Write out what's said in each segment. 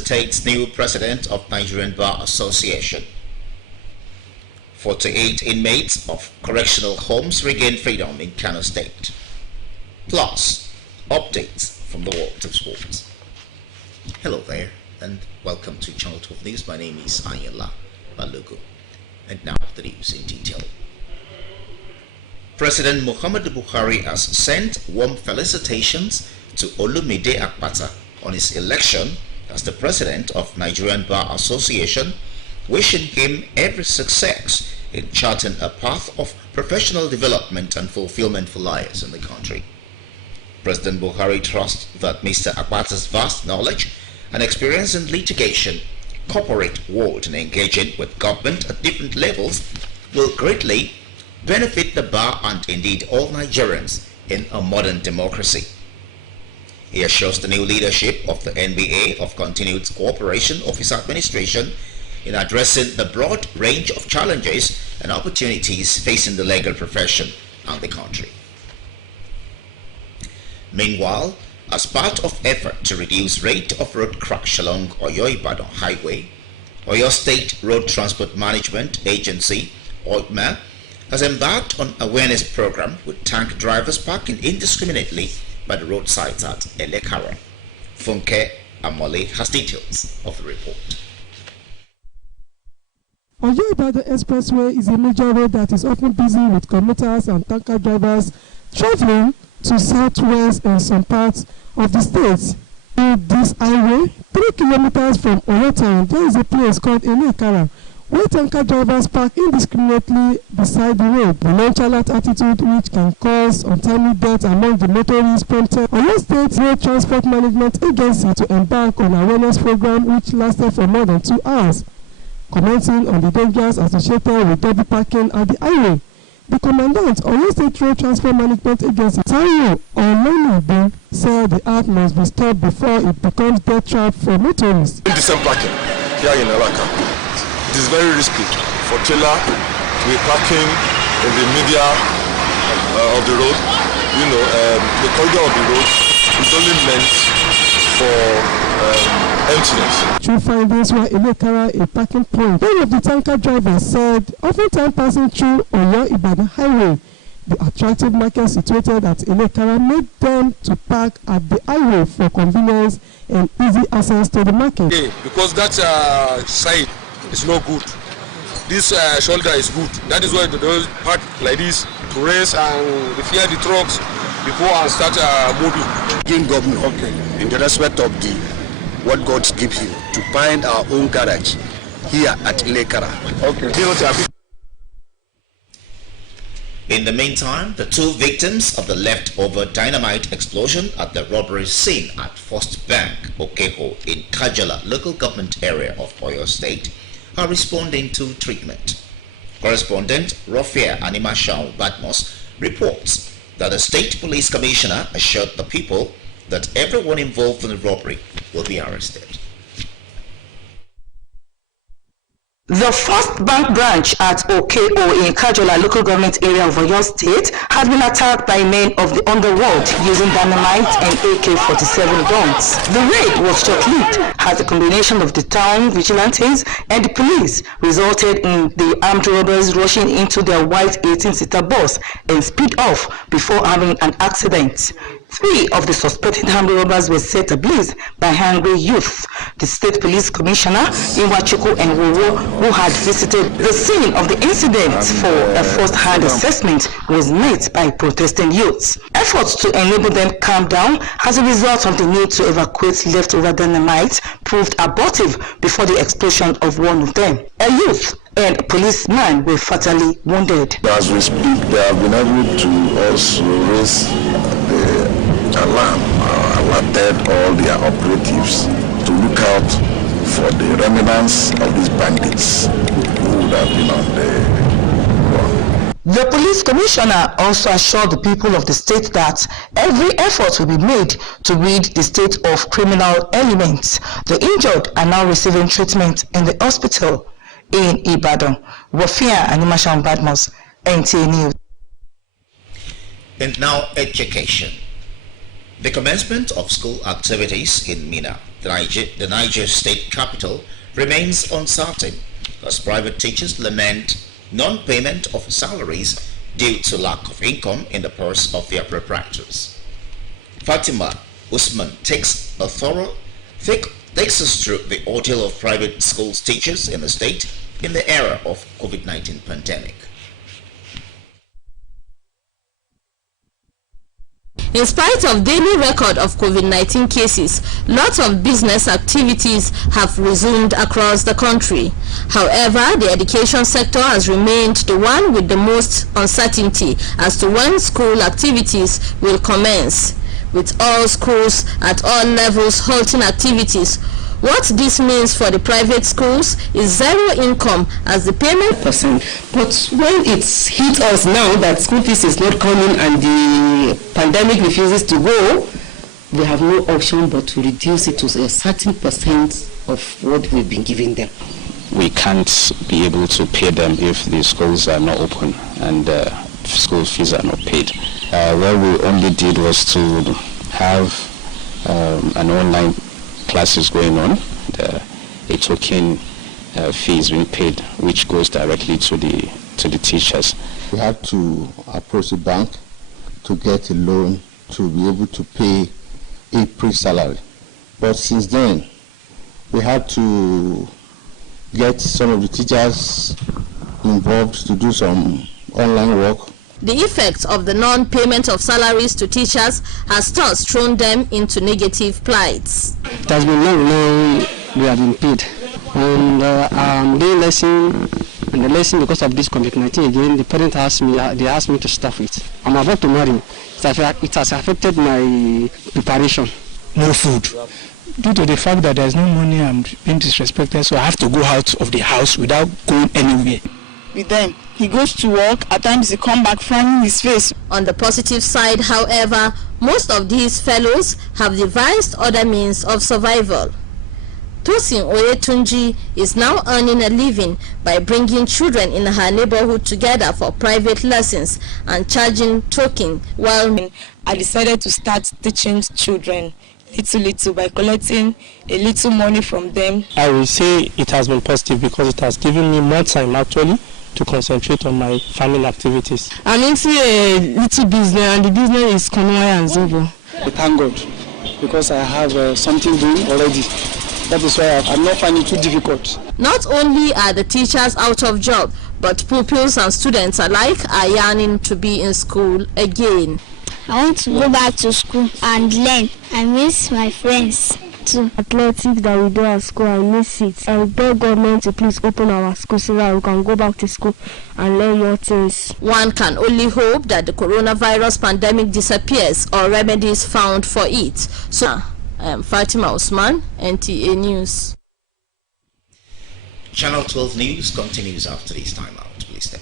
State's new president of Nigerian Bar Association. 48 inmates of correctional homes regained freedom in Kano State. Plus, updates from the world of sports. Hello there, and welcome to Channel 12 News. My name is Ayala Balogo, and now the news in detail. President Muhammadu Buhari has sent warm felicitations to Nta Abeokuta on his election as the president of Nigerian Bar Association, wishing him every success in charting a path of professional development and fulfillment for lawyers in the country. President Buhari trusts that Mr. Abeokuta's vast knowledge and experience in litigation, corporate world, and engaging with government at different levels will greatly benefit the bar and indeed all Nigerians in a modern democracy. He assures the new leadership of the NBA of continued cooperation of his administration in addressing the broad range of challenges and opportunities facing the legal profession and the country. Meanwhile, as part of effort to reduce rate of road crash along Oyo-Ibadan Highway, Oyo State Road Transport Management Agency, OITMA, has embarked on awareness program with tank drivers parking indiscriminately by the roadsides at Elekara. Funke Amole has details of the report. Oyo-Ibadan Expressway is a major road that is often busy with commuters and tanker drivers traveling to southwest and some parts of the state. In this highway, 3 kilometers from Oyo town, there is a place called Elekara, where tanker drivers park indiscriminately beside the road. The nonchalant attitude, which can cause untimely death among the motorists, prompted Oyo State Road Transport Management Agency to embark on an awareness program which lasted for more than 2 hours. Commenting on the dangers associated with double parking at the highway, the commandant of Oyo State Road Transport Management Agency, Tayo Olonide, said the act must be stopped before it becomes death trap for motorists. Indecent parking here in Elaka. It is very risky for trailer to be parking in the media of the road. You know, the corridor of the road is only meant for emptiness. True findings were Elekara a parking point. One of the tanker drivers said, oftentimes passing through Oyo-Ibadan Highway, the attractive market situated at Elekara made them to park at the highway for convenience and easy access to the market. Okay, because that side is not good. This shoulder is good. That is why they don't park like this to race and fear the trucks before and start moving. King governor, okay, in the respect of the what God give him, to find our own garage here at Elekara. Okay. In the meantime, the 2 victims of the leftover dynamite explosion at the robbery scene at First Bank, Okeho, in Kajala local government area of Oyo State, are responding to treatment. Correspondent Rofia Animashao Badmos reports that the State Police Commissioner assured the people that everyone involved in the robbery will be arrested. The First Bank branch at Okeho in Kajola local government area of Oyo State has been attacked by men of the underworld using dynamite and AK-47 guns. The raid was short-lived as the combination of the town vigilantes and the police resulted in the armed robbers rushing into their white 18-seater bus and speed off before having an accident. 3 of the suspected armed robbers were set ablaze by angry youth. The State Police Commissioner, Iwachuku and Wowo, who had visited the scene of the incident for a first-hand assessment, was met by protesting youths. Efforts to enable them calm down as a result of the need to evacuate leftover dynamite proved abortive before the explosion of one of them. A youth and a policeman were fatally wounded. As we speak, they have been able to also raise the alarm, alerted all their operatives to look out for the remnants of these bandits who would have been on the run. The police commissioner also assured the people of the state that every effort will be made to rid the state of criminal elements. The injured are now receiving treatment in the hospital in Ibadan. Wafia Animashan Badmos, NTA News. And now education. The commencement of school activities in Mina the Niger state capital remains uncertain as private teachers lament non-payment of salaries due to lack of income in the purse of their proprietors. Fatima Usman takes us through the ordeal of private schools teachers in the state in the era of COVID-19 pandemic. In spite of daily record of COVID-19 cases, lots of business activities have resumed across the country. However, the education sector has remained the one with the most uncertainty as to when school activities will commence, with all schools at all levels halting activities. What this means for the private schools is zero income as the payment percent. But when it's hit us now that school fees is not coming and the pandemic refuses to go, they have no option but to reduce it to a certain percent of what we've been giving them. We can't be able to pay them if the schools are not open and school fees are not paid. What we only did was to have an online classes going on, a token fee is being paid, which goes directly to the teachers. We had to approach the bank to get a loan to be able to pay a pre-salary. But since then, we had to get some of the teachers involved to do some online work. The effect of the non-payment of salaries to teachers has thus thrown them into negative plights. It has been long we have been paid. And I'm doing lesson, and the lesson because of this COVID-19 again, the parent asked me to stop it. I'm about to marry. It has affected my preparation. No food. Due to the fact that there's no money, I'm being disrespected, so I have to go out of the house without going anywhere. With them, he goes to work, at times he comes back frowning his face. On the positive side, however, most of these fellows have devised other means of survival. Tosin Oyetunji is now earning a living by bringing children in her neighborhood together for private lessons and charging token while I decided to start teaching children little by collecting a little money from them. I will say it has been positive because it has given me more time actually to concentrate on my farming activities. I'm into a little business and the business is Konwaya and Zobo. I thank God because I have something doing already. That is why I'm not finding it too difficult. Not only are the teachers out of job, but pupils and students alike are yearning to be in school again. I want to go back to school and learn. I miss my friends too. Athletics that we do at school, I miss it. I beg government to please open our school so that we can go back to school and learn more things. One can only hope that the coronavirus pandemic disappears or remedies found for it. So, I am Fatima Usman, NTA News. Channel 12 News continues after this time out. Please stay.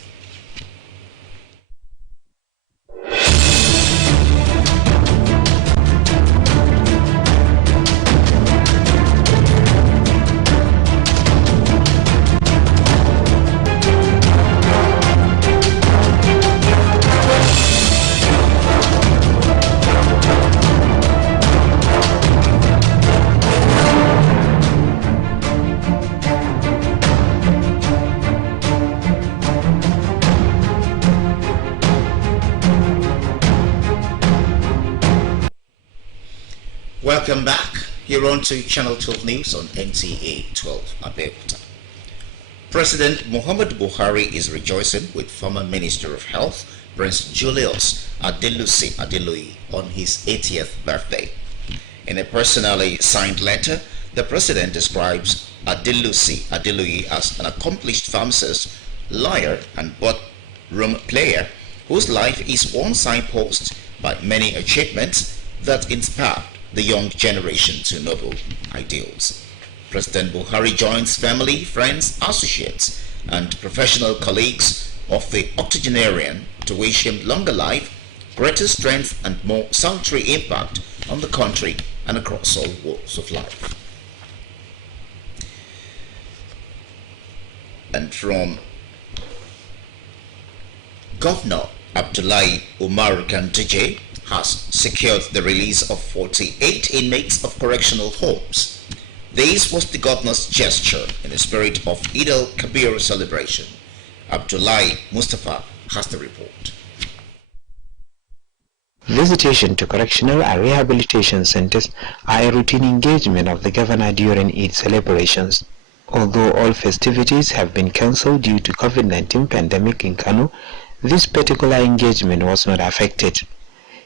Welcome back. You're on to Channel 12 News on Nta 12 Abeokuta. President Muhammad Buhari is rejoicing with former Minister of Health, Prince Julius Adelusi Adeluyi, on his 80th birthday. In a personally signed letter, the President describes Adelusi Adeluyi as an accomplished pharmacist, lawyer, and boardroom player whose life is one signpost by many achievements that inspired the young generation to noble ideals. President Buhari joins family, friends, associates, and professional colleagues of the octogenarian to wish him longer life, greater strength, and more salutary impact on the country and across all walks of life. And from Governor Abdullahi Umar Ganduje has secured the release of 48 inmates of correctional homes. This was the governor's gesture in the spirit of Eid al-Kabir celebration. Abdullahi Mustafa has the report. Visitation to correctional and rehabilitation centers are a routine engagement of the governor during Eid celebrations. Although all festivities have been cancelled due to COVID-19 pandemic in Kano, this particular engagement was not affected.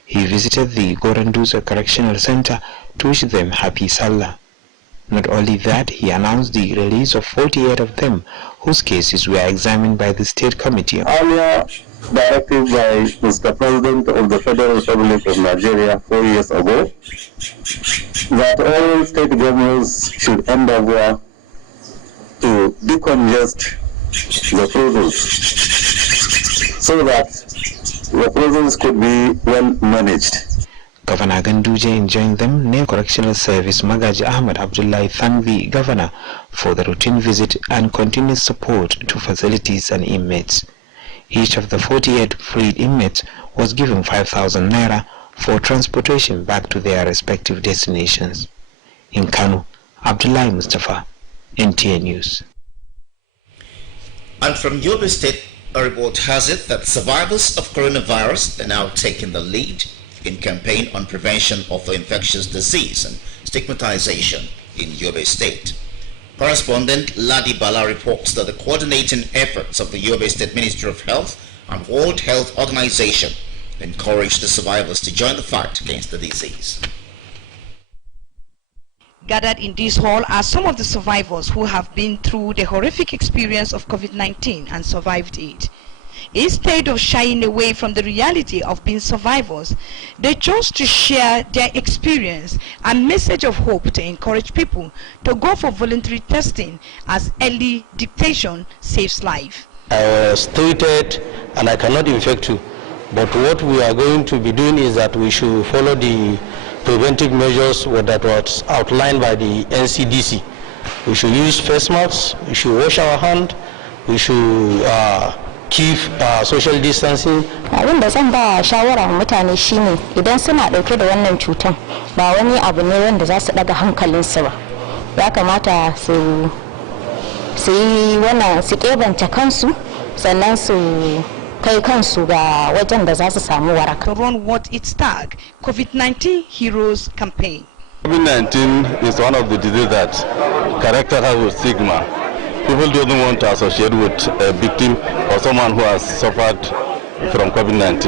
He visited the Gorandusa Correctional Center to wish them happy Salah. Not only that, he announced the release of 48 of them whose cases were examined by the State Committee. Earlier directive by Mr. President of the Federal Republic of Nigeria 4 years ago that all state governments should endeavor to decongest the prisons so that the prisons could be well managed. Governor Ganduje enjoined them near Correctional Service Magaji Ahmad Abdullahi thanked the governor for the routine visit and continuous support to facilities and inmates. Each of the 48 freed inmates was given 5,000 naira for transportation back to their respective destinations. In Kano, Abdullahi Mustafa, NTA News. And from Yobe State, a report has it that survivors of coronavirus are now taking the lead in campaign on prevention of the infectious disease and stigmatization in Yobe State. Correspondent Ladi Bala reports that the coordinating efforts of the Yobe State Ministry of Health and World Health Organization encourage the survivors to join the fight against the disease. Gathered in this hall are some of the survivors who have been through the horrific experience of COVID-19 and survived it. Instead of shying away from the reality of being survivors, they chose to share their experience and message of hope to encourage people to go for voluntary testing, as early detection saves life. I was treated and I cannot infect you, but what we are going to be doing is that we should follow the preventive measures that was outlined by the NCDC. We should use face masks, we should wash our hands, we should keep social distancing. Abin da zan ba shawara mutane shine idan suna dauke da wannan cutan ba wani abu ne wanda za su daga hankalinsu ba. Ya kamata su yi wannan su kebanta kansu sannan su kai kansu ga wajen da za su samu waraka. Run what it's tag COVID-19 Heroes campaign. COVID-19 is one of the diseases that characterized with stigma. People don't want to associate with a victim or someone who has suffered from COVID-19.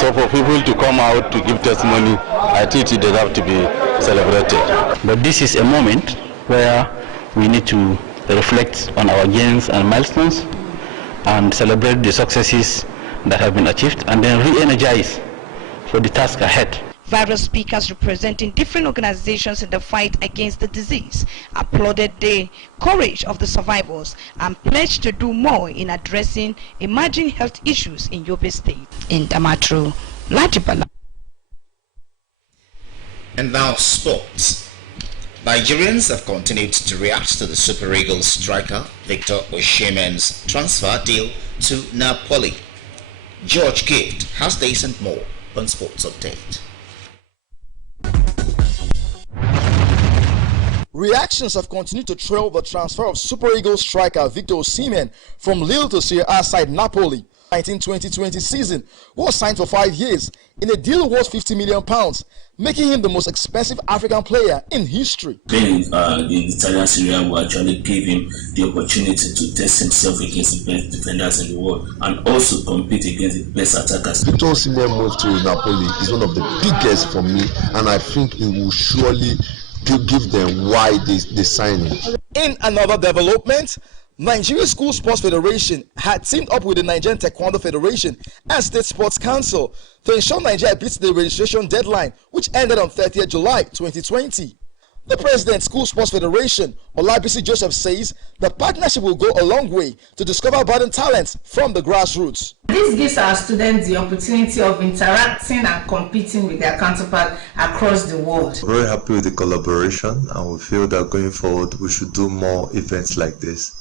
So for people to come out to give testimony, I think it deserves to be celebrated. But this is a moment where we need to reflect on our gains and milestones and celebrate the successes that have been achieved and then re-energize for the task ahead. Various speakers representing different organizations in the fight against the disease applauded the courage of the survivors and pledged to do more in addressing emerging health issues in Yobe State. In Damatru, Lajibala. And now sports. Nigerians have continued to react to the Super Eagles striker Victor Osimhen's transfer deal to Napoli. George Gift has this and more on Sports Update. Reactions have continued to trail the transfer of Super Eagles striker Victor Osimhen from Lille to Serie A side Napoli. 1920-20 season was signed for 5 years in a deal worth £50 million, making him the most expensive African player in history. Playing in the Italian Serie A will actually give him the opportunity to test himself against the best defenders in the world and also compete against the best attackers. Victor Osimhen move to Napoli is one of the biggest for me, and I think it will surely give them why they sign him. In another development, Nigeria School Sports Federation had teamed up with the Nigerian Taekwondo Federation and State Sports Council to ensure Nigeria beats the registration deadline, which ended on 30th July 2020. The President, School Sports Federation, Olabisi Joseph, says the partnership will go a long way to discover budding talents from the grassroots. This gives our students the opportunity of interacting and competing with their counterparts across the world. We're very happy with the collaboration, and we feel that going forward we should do more events like this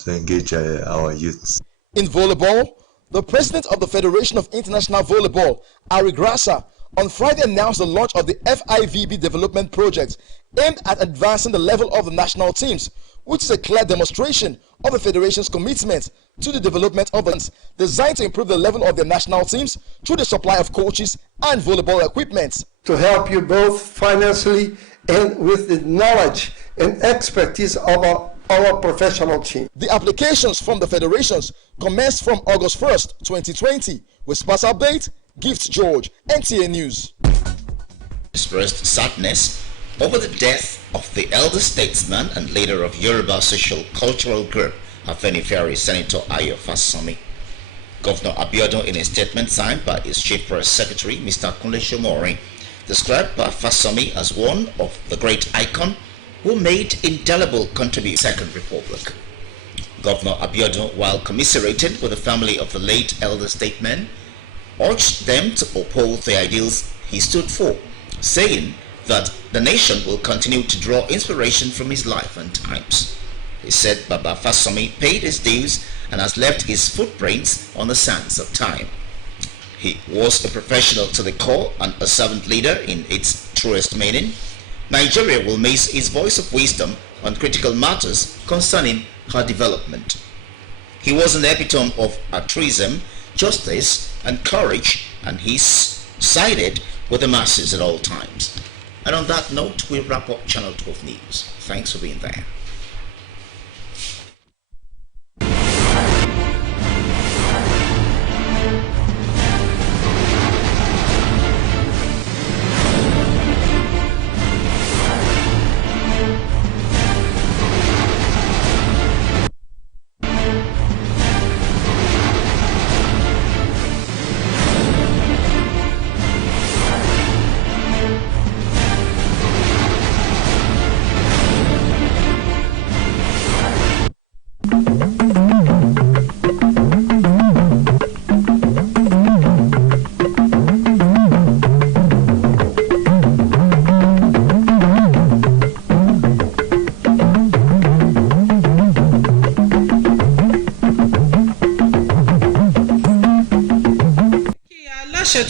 to engage our youths. In volleyball, the President of the Federation of International Volleyball, Ari Grasser, on Friday announced the launch of the FIVB development project aimed at advancing the level of the national teams, which is a clear demonstration of the Federation's commitment to the development of the designed to improve the level of their national teams through the supply of coaches and volleyball equipment. To help you both financially and with the knowledge and expertise of our professional team. The applications from the federations commenced from August 1st, 2020. With Sports Update, Gift George, NTA News. Expressed sadness over the death of the elder statesman and leader of Yoruba social cultural group, Afenifere Senator Ayo Fasami. Governor Abiodun, in a statement signed by his chief press secretary, Mr. Kunle Shomori, described Fasami as one of the great icon who made indelible contribution to the Second Republic. Governor Abiodun, while commiserating with the family of the late elder statesman, urged them to uphold the ideals he stood for, saying that the nation will continue to draw inspiration from his life and times. He said Baba Fasami paid his dues and has left his footprints on the sands of time. He was a professional to the core and a servant leader in its truest meaning. Nigeria will miss his voice of wisdom on critical matters concerning her development. He was an epitome of altruism, justice, and courage, and he sided with the masses at all times. And on that note, we wrap up Channel 12 News. Thanks for being there.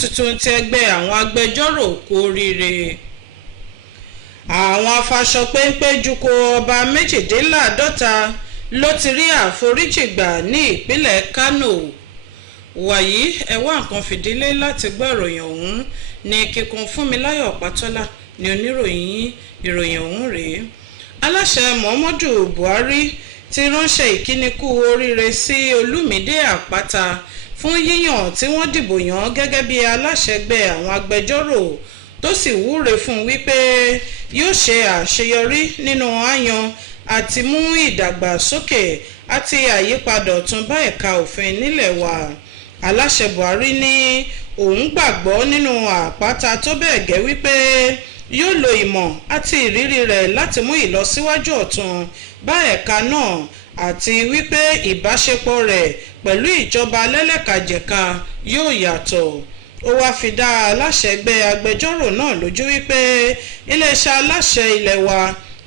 tuntun ti ẹgbẹ́ àwọn agbẹjọ́rò kú oríire. Àwọn afàṣọpẹ́ńpẹ́jùkọ ọba méjìdínláàdọ́ta ló ti rí àforíjì gbà ní ìpínlẹ̀ Kano. Wàyí ẹ wá nǹkan fìdílé láti gbọ́ ìròyìn ọ̀hún ní kíkún Fúnmiláyọ̀ Pátọ́lá ní oníròyìn ìròyìn ọ̀hún rèé. Aláṣẹ Muhammadu Buhari ti ránṣẹ́ ìkíni kú oríire sí Olúmídé Àpáta fún yíyàn tí wọ́n dìbò yàn gẹ́gẹ́ bí aláṣẹgbẹ́ àwọn agbẹjọ́rò tó sì wúre fún wípé yóò ṣe àṣeyọrí nínú àyàn àti mú ìdàgbàsókè àti àyípadà ọ̀tun bá ẹ̀ka òfin nílẹ̀ wa. Aláṣẹ Buhari ní òun gbàgbọ́ nínú Àpáta tó bẹ́ẹ̀ gẹ́ wípé yóò lo ìmọ̀ àti ìrírí rẹ̀ láti mú ìlọsíwájú ọ̀tun bá ẹ̀ka náà àti wípé ìbáṣepọ̀ rẹ̀ pẹ̀lú ìjọba lẹ́lẹ́kajẹ̀ka yóò yàtọ̀. Ó wá fi dá aláṣẹ ẹgbẹ́ agbẹjọ́rò náà lójú wípé iléeṣẹ́ aláṣẹ ilẹ̀ wa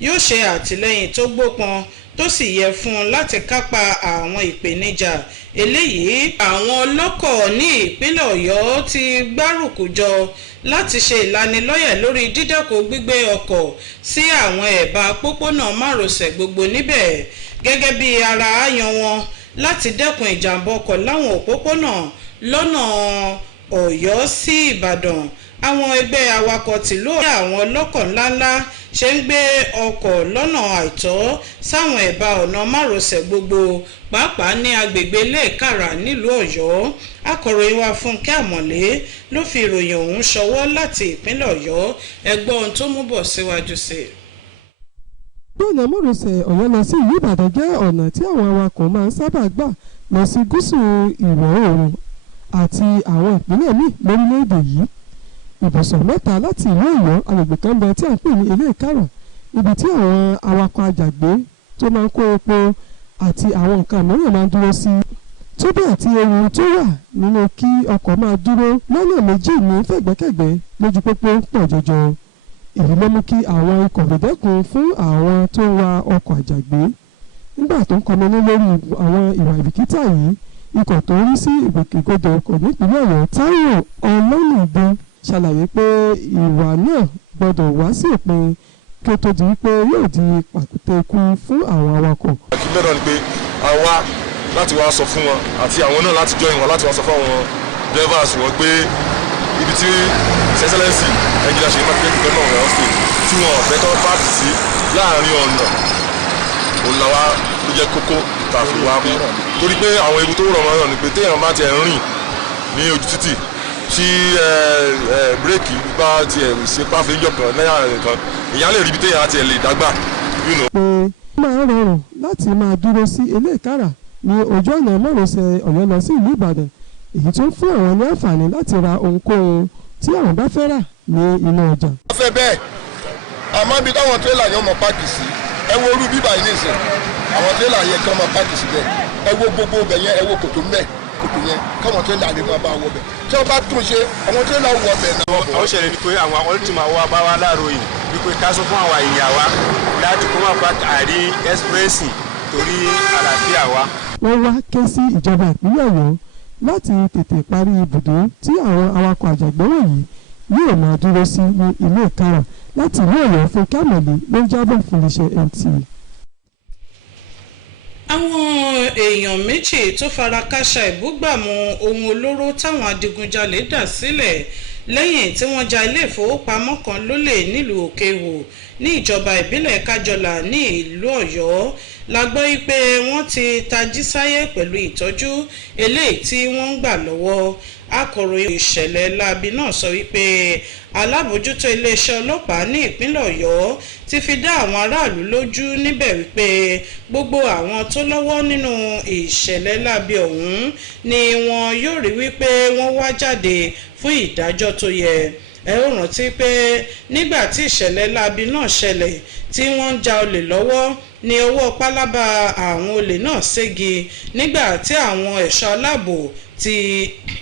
yóò ṣe àtìlẹ́yìn tó gbópọn tó sì yẹ fún un láti kápá àwọn ìpèníjà eléyìí. Àwọn ọlọ́kọ̀ ní ìpínlẹ̀ Ọ̀yọ́ ti gbárùkù jọ láti ṣe ìlanilọ́yẹ̀ lórí dídẹ́kun gbígbé ọkọ̀ sí àwọn ẹ̀bá pópónà márosẹ̀ gbogbo níbẹ̀ gẹ́gẹ́ bí ara àyàn wọn láti dẹ́kun ìjàmbá ọkọ̀ láwọn òpópónà lọ́nà Ọ̀yọ́ sí Ìbàdàn. Àwọn ẹgbẹ́ awakọ̀ tìlú àwọn ọlọ́kọ̀ ńláńlá ṣe ń gbé ọkọ̀ lọ́nà àìtọ́ sáwọn ẹ̀bá ọ̀nà márosẹ̀ gbogbo pàápàá ní agbègbè Ilé-Ìkàrà nílùú Ọ̀yọ́. Akọ̀ròyìn wa Fúnkẹ́ Àmọ̀lé ló fi ìròyìn ọ̀hún ṣọwọ́ láti ìpínlẹ̀ Ọ̀yọ́. Ẹ gbọ́ ohun tó mú bọ̀ síwájú sí i. Ọ̀nà márosẹ̀ Ọ̀yọ́ lọ sí ìlú Ìbàdàn jẹ́ ọ̀nà tí àwọn awakọ̀ máa ń sábà gbà lọ sí gúúsù ìwọ̀ oòrùn àti àwọn ìpínlẹ̀ míì lórílẹ̀‐èdè yìí. Ibùsọ̀ mẹ́ta láti ìlú Ọ̀yọ́ agbègbè kan bẹ tí à ń pè ní Ilé-Ìkàrà níbi tí àwọn awakọ̀ àjàgbé tó máa ń kó epo àti àwọn nǹkan mìíràn máa ń dúró sí. Tó bẹ́ẹ̀ tí ewu tó wà nínú kí ọkọ̀ máa dúró lọ́nà méjì ní fẹ̀gbẹ́kẹ̀gbẹ́ lójú pópó pọ̀ jọjọ. Èyí ló mú kí àwọn ikọ̀ gbèdékun fún àwọn tó ń wa ọkọ̀ àjàgbé. Nígbà tó ń kọminú lórí àwọn ìwà ìbìkítà yìí, ikọ̀ tó ń rí sí ìgbòkègbodò ọkọ̀ nípínlẹ̀ Ọ̀yọ́ Táíwò Ọlọ́nìgbé ṣàlàyé pé ìwà náà gbọ́dọ̀ wá sí òpin kí ó tó di wípé yóò di pàkúté ikú fún àwọn awakọ̀. akíndọ́dọ̀ ni pé àwa láti wá sọ fún wọn àti àwọn náà láti join wọn láti wá sọ fún àwọn drivers wọn pé ibi tí sẹ́sẹ́lẹ́sì ẹnjìnà ṣe máa kékeré náà wọ́n ṣe tí wọn ọ̀fẹ́ tó pààtì sí láàrin ọ̀nà òun làwa ló jẹ́ kókó tá a fi wá mú torí pé àwọn ewu tó rọ̀ mọ́ náà ni pé téèyàn bá tiẹ̀ ń rìn ní ojú títì tí bírèkì bá tiẹ̀ ṣe páfẹ́ níjọ kan náírà nìkan ìyá lè rí ibi téèyàn tiẹ̀ lè dágbà. pé ó máa ń rọrùn láti máa dúró sí eléèkárà ní ojú ọ̀nà márosẹ̀ Ọ̀yọ́ lọ sí ìlú Ìbàdàn èyí tó ń fún àwọn ní àǹfààní láti ra ohunkóhun tí àwọn bá fẹ́ rà ní inú ọjà. wọ́n fẹ́ bẹ́ẹ̀ àmọ́ ibi táwọn tírélà yẹn mọ̀ páàkì sí ẹ wo orú bíbá yìí nìsín àwọn tírélà yẹn kí wọ́n mọ̀ páàkì sí bẹ́ẹ̀ ẹ wo gbogbo bẹ̀ yẹn ẹ wo kòtò mbẹ́ kòtò yẹn káwọn tírélà lè máa bá wọ bẹ̀ tí wọ́n bá tún ṣe àwọn tírélà wọ bẹ̀ náà. àwọn ṣẹlẹ̀ ni pé àwọn ọlọ́tìmọ̀ wa bá wa láàárọ̀ yìí wípé ká sọ fún àwọn èèyàn wa láti kó má pa àrí ẹ́sprẹ́sì torí àlàáfíà wa. wọ́n wá ké sí ìjọba ìpínlẹ̀ Ọ̀yọ́ láti tètè parí ibùdó tí àwọn awakọ̀ àjàgbé wọ̀nyí yóò máa dúró sí ní ilé ìkarà láti ìlú Ọ̀yọ́ fún kámẹ́lì ló ń jábọ̀ fún iléeṣẹ́ NTA. àwọn èèyàn méjì tó fara káṣá ìbúgbàmù ohun olóró táwọn adigunjalè dà sílẹ̀ lẹ́yìn tí wọ́n ja ilé ìfowópamọ́ kan lólè nílùú Òkèhò ní ìjọba ìbílẹ̀ Kájọlà ní ìlú Ọ̀yọ́ la gbọ́ pé wọ́n ti tají sáyé pẹ̀lú ìtọ́jú eléyìí tí wọ́n ń gbà lọ́wọ́. Akọ̀ròyìn ìṣẹ̀lẹ̀ láabi náà sọ wípé alábòójútó iléeṣẹ́ ọlọ́pàá ní ìpínlẹ̀ Ọ̀yọ́ ti fi dá àwọn aráàlú lójú níbẹ̀ wípé gbogbo àwọn tó lọ́wọ́ nínú ìṣẹ̀lẹ̀ láabi ọ̀hún ni wọn yóò rí wípé wọ́n wá jáde fún ìdájọ́ tó yẹ. Ẹ ó rántí pé nígbà tí ìṣẹ̀lẹ̀ láabi náà ṣẹlẹ̀ tí wọ́n ń ja olè lọ́wọ́ ní ọwọ́ pálábá àwọn olè náà ségi nígbà tí àwọn ẹ̀ṣọ́ aláàbò ti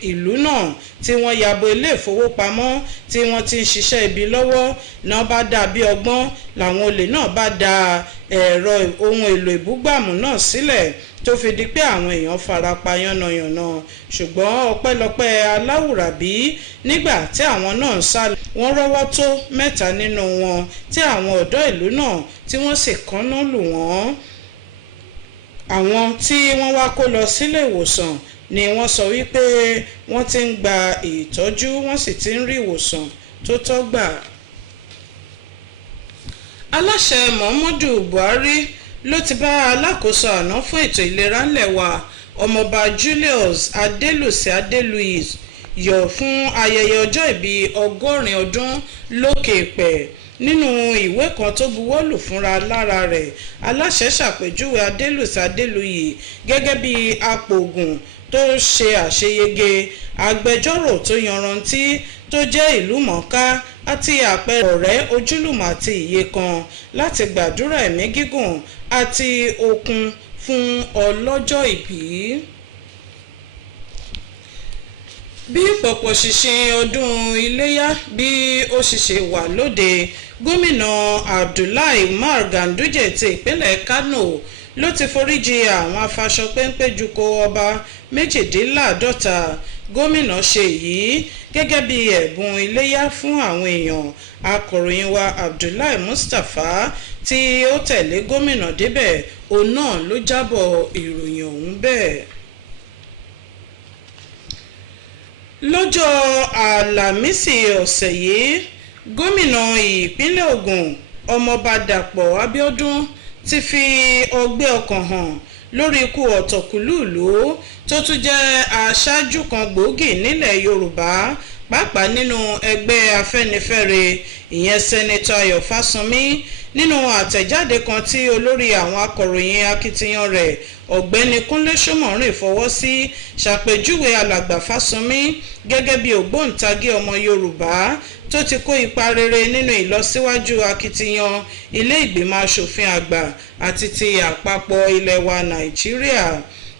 ìlú náà tí wọ́n yabo ilé ìfowópamọ́ tí wọ́n ti ń ṣiṣẹ́ ibi lọ́wọ́ náà bá dà bí ọgbọ́n làwọn olè náà bá da ẹ̀rọ ohun èlò ìbúgbàmù náà sílẹ̀ tó fi di pé àwọn èèyàn farapa yánnayànna ṣùgbọ́n ọpẹ́lọpẹ́ aláwùrábí nígbà tí àwọn náà ń sá wọ́n rọ́wọ́ tó 3 nínú wọn tí àwọn ọ̀dọ́ ìlú náà tí wọ́n sì kánná lù wọ́n. Àwọn tí wọ́n wá kó lọ sílé ìwòsàn ni wọ́n sọ wípé wọ́n ti ń gba ìtọ́jú wọ́n sì ti ń rí ìwòsàn tó tọ́ gbà. Aláṣẹ Muhammadu Buhari ló ti bá alákòóso àná fún ètò ìlera ńlẹ̀ wa ọmọọba Julius Adelusi Adeluyi yọ̀ fún ayẹyẹ ọjọ́ ìbí 100 ọdún lókè pẹ̀. Nínú ìwé kan tó buwọ́lù fúnra lára rẹ̀ aláṣẹ ṣàpèjúwe Adelusi Adeluyi gẹ́gẹ́ bí apògùn tó ṣe àṣeyege agbẹjọ́rò tó yanrantí tó jẹ́ ìlúmọ̀ọ́ká àti àpẹẹrẹ ọ̀rẹ́ ojúlùmọ̀ àti ìyè kan láti gbàdúrà ẹ̀mí gígùn àti okun fún ọlọ́jọ́ ìbí. Bí pọ̀pọ̀ ṣìnṣìn ọdún iléyá bí ó ṣiṣẹ́ wà lóde gómìnà Abdullahi Umar Ganduje ti ìpínlẹ̀ Kano ló ti foríjì àwọn afàṣọpẹ́ńpẹ́jùkọ ọba 52. Gómìnà ṣe yìí gẹ́gẹ́ bí ẹ̀bùn iléyá fún àwọn èèyàn. Akọ̀ròyìn wa Abdullahi Mustapha tí ó tẹ̀lé gómìnà débẹ̀ òun náà ló jábọ̀ ìròyìn ọ̀hún bẹ́ẹ̀. Lọ́jọ́ Àlàmísì ọ̀sẹ̀ yìí gómìnà ìpínlẹ̀ Ògùn ọmọọba Dàpọ̀ Abíọ́dún ti fi ọgbẹ́ ọkàn hàn lórí ikú ọ̀tọ̀kùlúùlú tó tún jẹ́ aṣáájú kan gbòógì nílẹ̀ Yorùbá pàápàá nínú ẹgbẹ́ Afẹ́nifẹ́re ìyẹn sẹ́nẹ́tọ̀ Ayọ̀ Fásánmi. Nínú àtẹ̀jáde kan tí olórí àwọn akọ̀ròyìn akitiyan rẹ̀ ọ̀gbẹ́ni Kúnlé Ṣómọ̀rìn fọwọ́ sí ṣàpèjúwe alàgbà Fásánmi gẹ́gẹ́ bí ògbóǹtagì ọmọ Yorùbá tó ti kó ipa rere nínú ìlọsíwájú akitiyan ilé ìgbìmọ̀ asòfin àgbà àti ti àpapọ̀ ilẹ̀ wa Nàìjíríà.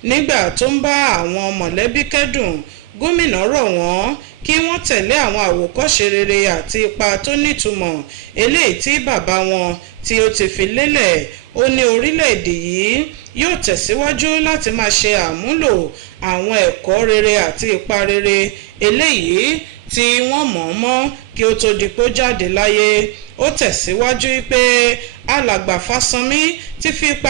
Nígbà tó ń bá àwọn mọ̀lẹ́bí kẹ́dùn gómìnà rọ̀ wọ́n kí wọ́n tẹ̀lé àwọn àwòkọ́ṣe rere àti ipa tó nítumọ̀ eléyìí tí bàbá wọn tí ó ti fi lélẹ̀. Ó ní orílẹ̀-èdè yìí yóò tẹ̀síwájú láti máa ṣe àmúlò àwọn ẹ̀kọ́ rere àti ipa rere eléyìí tí wọ́n mọ̀ mọ́ kí ó tó di pé ó jáde láyé. Ó tẹ̀síwájú pé alàgbà Fásánmi ti fi ipa